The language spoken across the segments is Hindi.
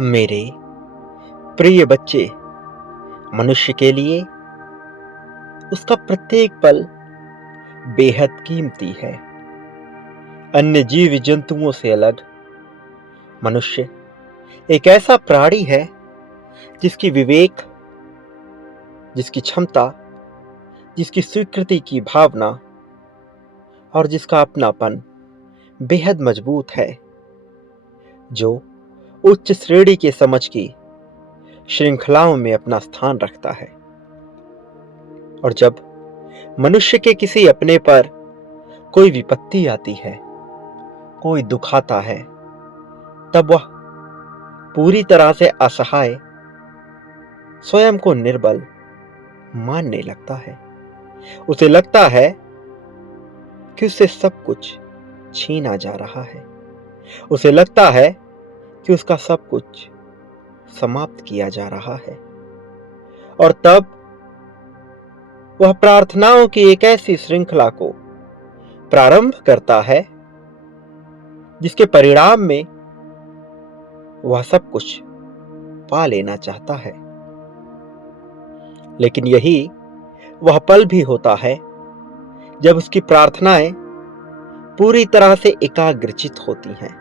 मेरे प्रिय बच्चे, मनुष्य के लिए उसका प्रत्येक पल बेहद कीमती है। अन्य जीव जंतुओं से अलग मनुष्य एक ऐसा प्राणी है जिसकी विवेक, जिसकी क्षमता, जिसकी स्वीकृति की भावना और जिसका अपनापन बेहद मजबूत है, जो उच्च श्रेणी के समझ की श्रृंखलाओं में अपना स्थान रखता है। और जब मनुष्य के किसी अपने पर कोई विपत्ति आती है, कोई दुख आता है, तब वह पूरी तरह से असहाय, स्वयं को निर्बल मानने लगता है। उसे लगता है कि उससे सब कुछ छीना जा रहा है। उसे लगता है कि उसका सब कुछ समाप्त किया जा रहा है। और तब वह प्रार्थनाओं की एक ऐसी श्रृंखला को प्रारंभ करता है जिसके परिणाम में वह सब कुछ पा लेना चाहता है। लेकिन यही वह पल भी होता है जब उसकी प्रार्थनाएं पूरी तरह से एकाग्रचित होती हैं।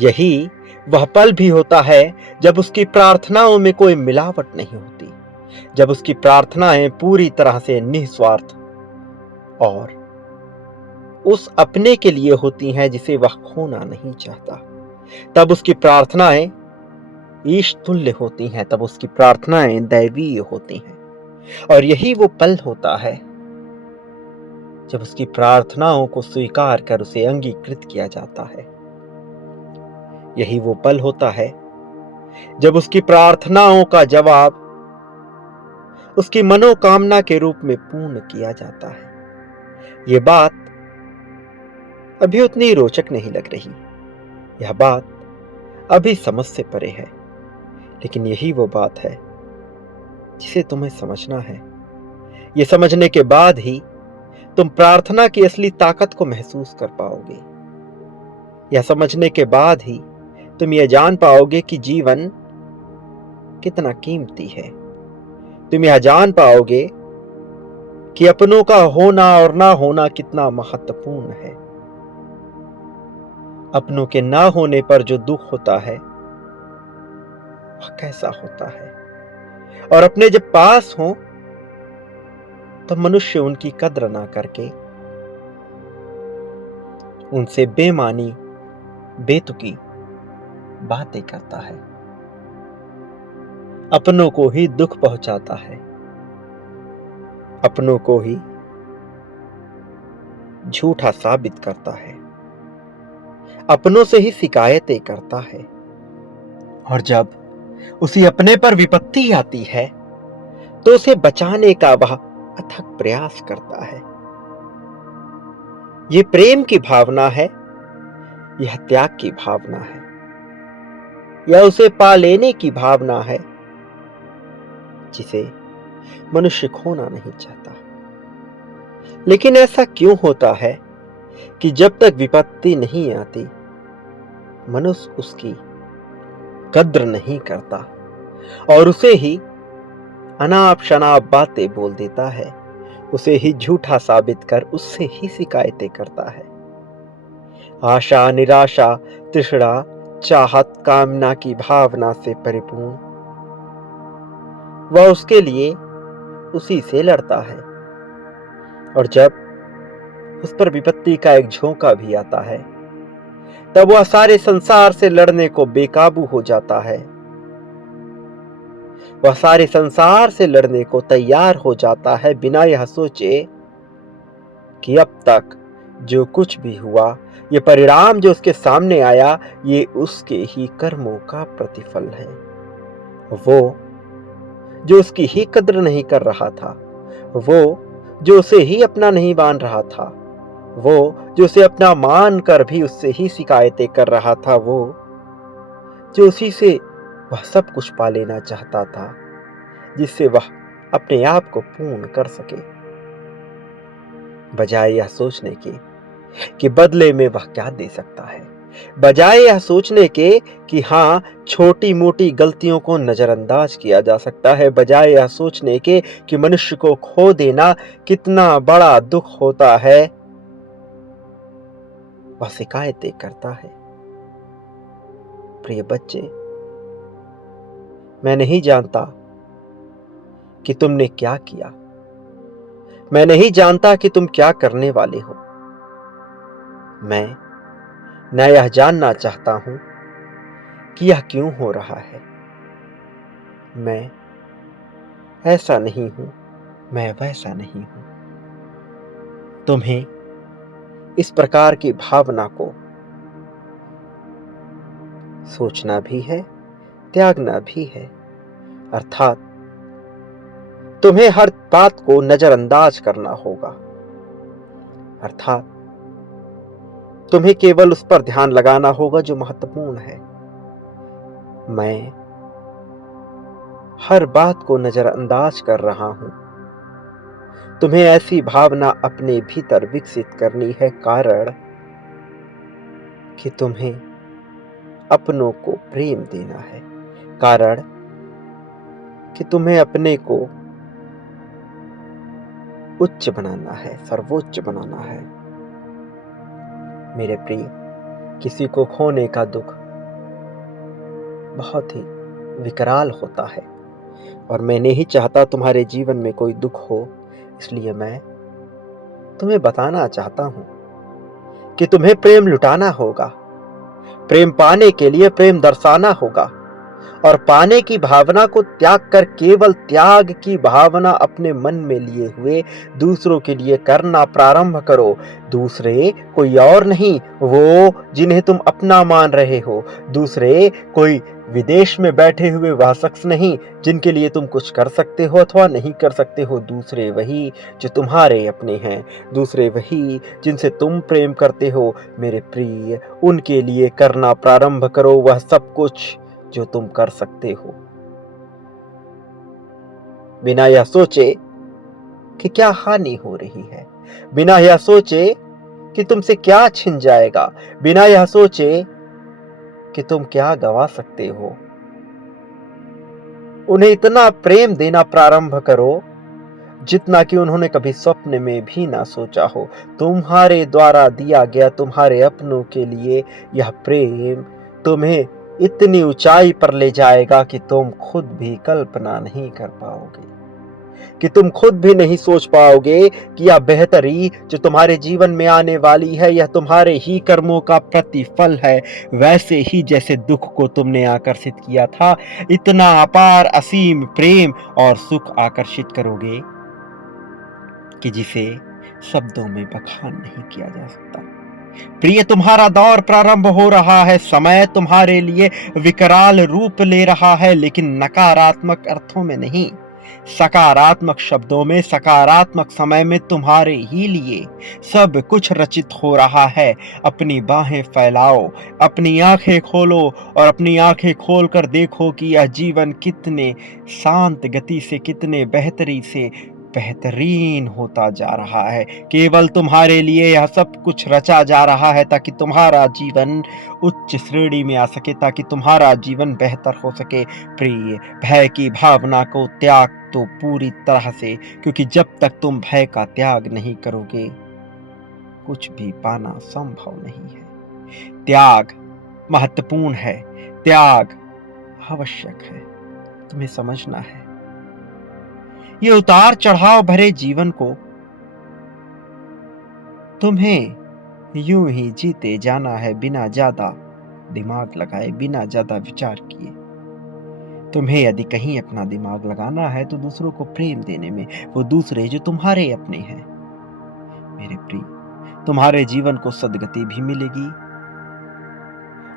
यही वह पल भी होता है जब उसकी प्रार्थनाओं में कोई मिलावट नहीं होती, जब उसकी प्रार्थनाएं पूरी तरह से निस्वार्थ और उस अपने के लिए होती हैं जिसे वह खोना नहीं चाहता। तब उसकी प्रार्थनाएं ईश तुल्य होती हैं, तब उसकी प्रार्थनाएं दैवीय होती हैं। और यही वो पल होता है जब उसकी प्रार्थनाओं को स्वीकार कर उसे अंगीकृत किया जाता है। यही वो पल होता है जब उसकी प्रार्थनाओं का जवाब उसकी मनोकामना के रूप में पूर्ण किया जाता है। यह बात अभी उतनी रोचक नहीं लग रही, यह बात अभी समझ से परे है, लेकिन यही वो बात है जिसे तुम्हें समझना है। यह समझने के बाद ही तुम प्रार्थना की असली ताकत को महसूस कर पाओगे। यह समझने के बाद ही तुम यह जान पाओगे कि जीवन कितना कीमती है। तुम यह जान पाओगे कि अपनों का होना और ना होना कितना महत्वपूर्ण है। अपनों के ना होने पर जो दुख होता है वह कैसा होता है, और अपने जब पास हो तो मनुष्य उनकी कद्र ना करके उनसे बेमानी, बेतुकी बातें करता है, अपनों को ही दुख पहुंचाता है, अपनों को ही झूठा साबित करता है, अपनों से ही शिकायतें करता है। और जब उसी अपने पर विपत्ति आती है तो उसे बचाने का वह अथक प्रयास करता है। यह प्रेम की भावना है, यह त्याग की भावना है, यह उसे पा लेने की भावना है जिसे मनुष्य खोना नहीं चाहता। लेकिन ऐसा क्यों होता है कि जब तक विपत्ति नहीं आती मनुष्य उसकी कद्र नहीं करता और उसे ही अनाप शनाप बातें बोल देता है, उसे ही झूठा साबित कर उससे ही शिकायतें करता है। आशा, निराशा, तृष्णा, चाहत, कामना की भावना से परिपूर्ण वह उसके लिए उसी से लड़ता है। और जब उस पर विपत्ति का एक झोंका भी आता है तब वह सारे संसार से लड़ने को बेकाबू हो जाता है। वह सारे संसार से लड़ने को तैयार हो जाता है, बिना यह सोचे कि अब तक जो कुछ भी हुआ, ये परिणाम जो उसके सामने आया, ये उसके ही कर्मों का प्रतिफल है। वो जो उसकी ही कद्र नहीं कर रहा था, वो जो उसे ही अपना नहीं मान रहा था, वो जो उसे अपना मान कर भी उससे ही शिकायतें कर रहा था, वो जो उसी से वह सब कुछ पा लेना चाहता था जिससे वह अपने आप को पूर्ण कर सके, बजाय यह सोचने के कि बदले में वह क्या दे सकता है, बजाय यह सोचने के कि हाँ, छोटी मोटी गलतियों को नजरअंदाज किया जा सकता है, बजाय यह सोचने के कि मनुष्य को खो देना कितना बड़ा दुख होता है, वह शिकायतें करता है। प्रिय बच्चे, मैं नहीं जानता कि तुमने क्या किया, मैं नहीं जानता कि तुम क्या करने वाले हो। मैं यह जानना चाहता हूं कि यह क्यों हो रहा है। मैं ऐसा नहीं हूं, मैं वैसा नहीं हूं। तुम्हें इस प्रकार की भावना को सोचना भी है, त्यागना भी है। अर्थात तुम्हें हर बात को नजरअंदाज करना होगा। अर्थात तुम्हें केवल उस पर ध्यान लगाना होगा जो महत्वपूर्ण है। मैं हर बात को नजरअंदाज कर रहा हूं। तुम्हें ऐसी भावना अपने भीतर विकसित करनी है, कारण कि तुम्हें अपनों को प्रेम देना है, कारण कि तुम्हें अपने को उच्च बनाना है, सर्वोच्च बनाना है। मेरे प्रिय, किसी को खोने का दुख बहुत ही विकराल होता है और मैं नहीं चाहता तुम्हारे जीवन में कोई दुख हो। इसलिए मैं तुम्हें बताना चाहता हूं कि तुम्हें प्रेम लुटाना होगा। प्रेम पाने के लिए प्रेम दर्शाना होगा और पाने की भावना को त्याग कर केवल त्याग की भावना अपने मन में लिए हुए दूसरों के लिए करना प्रारंभ करो। दूसरे कोई और नहीं, वो जिन्हें तुम अपना मान रहे हो। दूसरे कोई विदेश में बैठे हुए वह शख्स नहीं जिनके लिए तुम कुछ कर सकते हो अथवा नहीं कर सकते हो। दूसरे वही जो तुम्हारे अपने हैं, दूसरे वही जिनसे तुम प्रेम करते हो। मेरे प्रिय, उनके लिए करना प्रारंभ करो वह सब कुछ जो तुम कर सकते हो, बिना यह सोचे कि क्या हानि हो रही है, बिना यह सोचे कि तुमसे क्या छिन जाएगा, बिना यह सोचे कि तुम क्या गवा सकते हो। उन्हें इतना प्रेम देना प्रारंभ करो जितना कि उन्होंने कभी स्वप्न में भी ना सोचा हो। तुम्हारे द्वारा दिया गया तुम्हारे अपनों के लिए यह प्रेम तुम्हें इतनी ऊंचाई पर ले जाएगा कि तुम खुद भी कल्पना नहीं कर पाओगे, कि तुम खुद भी नहीं सोच पाओगे कि यह बेहतरी जो तुम्हारे जीवन में आने वाली है यह तुम्हारे ही कर्मों का प्रतिफल है। वैसे ही जैसे दुख को तुमने आकर्षित किया था, इतना अपार असीम प्रेम और सुख आकर्षित करोगे कि जिसे शब्दों में बखान नहीं किया जा सकता। प्रिय, तुम्हारा दौर प्रारंभ हो रहा है। समय तुम्हारे लिए विकराल रूप ले रहा है, लेकिन नकारात्मक अर्थों में नहीं, सकारात्मक शब्दों में, सकारात्मक समय में तुम्हारे ही लिए सब कुछ रचित हो रहा है। अपनी बाहें फैलाओ, अपनी आंखें खोलो और अपनी आंखें खोलकर देखो कि यह जीवन कितने शांत गति से, कितने बेहतरी से बेहतरीन होता जा रहा है। केवल तुम्हारे लिए यह सब कुछ रचा जा रहा है ताकि तुम्हारा जीवन उच्च श्रेणी में आ सके, ताकि तुम्हारा जीवन बेहतर हो सके। प्रिय, भय की भावना को त्याग तो पूरी तरह से, क्योंकि जब तक तुम भय का त्याग नहीं करोगे कुछ भी पाना संभव नहीं है। त्याग महत्वपूर्ण है, त्याग आवश्यक है, तुम्हें समझना है। ये उतार चढ़ाव भरे जीवन को तुम्हें यूं ही जीते जाना है, बिना ज्यादा दिमाग लगाए, बिना ज्यादा विचार किए। तुम्हें यदि कहीं अपना दिमाग लगाना है तो दूसरों को प्रेम देने में, वो दूसरे जो तुम्हारे अपने हैं। मेरे प्रिय, तुम्हारे जीवन को सद्गति भी मिलेगी,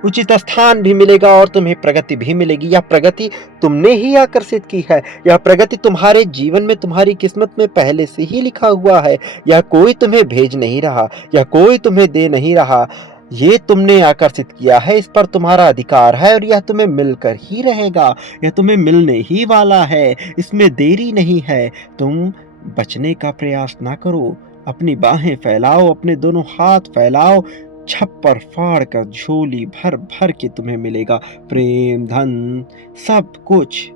उचित स्थान भी मिलेगा और तुम्हें प्रगति भी मिलेगी। यह प्रगति तुमने ही आकर्षित की है, यह प्रगति तुम्हारे जीवन में, तुम्हारी किस्मत में पहले से ही लिखा हुआ है। यह कोई तुम्हें भेज नहीं रहा, यह कोई तुम्हें दे नहीं रहा, ये तुमने आकर्षित किया है, इस पर तुम्हारा अधिकार है और यह तुम्हें मिलकर ही रहेगा, यह तुम्हें मिलने ही वाला है, इसमें देरी नहीं है। तुम बचने का प्रयास ना करो, अपनी बाहें फैलाओ, अपने दोनों हाथ फैलाओ, छप्पर फाड़ कर झोली भर भर के तुम्हें मिलेगा प्रेम, धन, सब कुछ।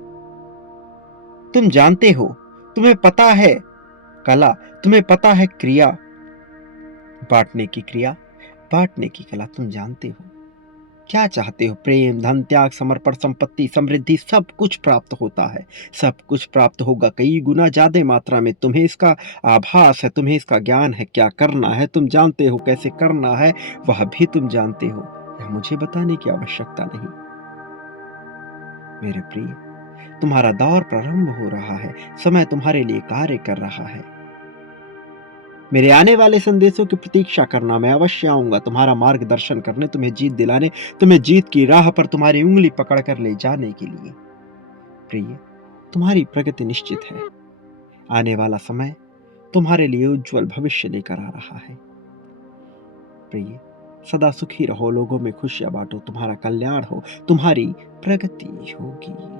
तुम जानते हो, तुम्हें पता है कला, तुम्हें पता है क्रिया, बांटने की क्रिया, बांटने की कला तुम जानते हो। क्या चाहते हो? प्रेम, धन, त्याग, समर्पण, संपत्ति, समृद्धि, सब कुछ प्राप्त होता है। सब कुछ प्राप्त होगा कई गुना ज्यादा मात्रा में। तुम्हें इसका आभास है, तुम्हें इसका ज्ञान है। क्या करना है तुम जानते हो, कैसे करना है वह भी तुम जानते हो। यह मुझे बताने की आवश्यकता नहीं। मेरे प्रिय, तुम्हारा दौर प्रारंभ हो रहा है। समय तुम्हारे लिए कार्य कर रहा है। मेरे आने वाले संदेशों की प्रतीक्षा करना। मैं अवश्य आऊंगा तुम्हारा मार्गदर्शन करने, तुम्हें जीत दिलाने, तुम्हें जीत की राह पर तुम्हारी उंगली पकड़कर ले जाने के लिए। प्रिय, तुम्हारी प्रगति निश्चित है। आने वाला समय तुम्हारे लिए उज्जवल भविष्य लेकर आ रहा है। प्रिय, सदा सुखी रहो, लोगों में खुशियां बांटो, तुम्हारा कल्याण हो, तुम्हारी प्रगति होगी।